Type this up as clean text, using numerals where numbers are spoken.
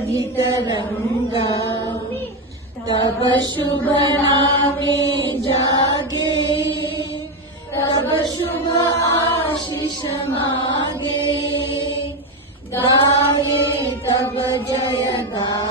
निरवधि तरंगा, तब शुभ नामे जागे, तब शुभ आशीष मागे, गावे तब जय गावे।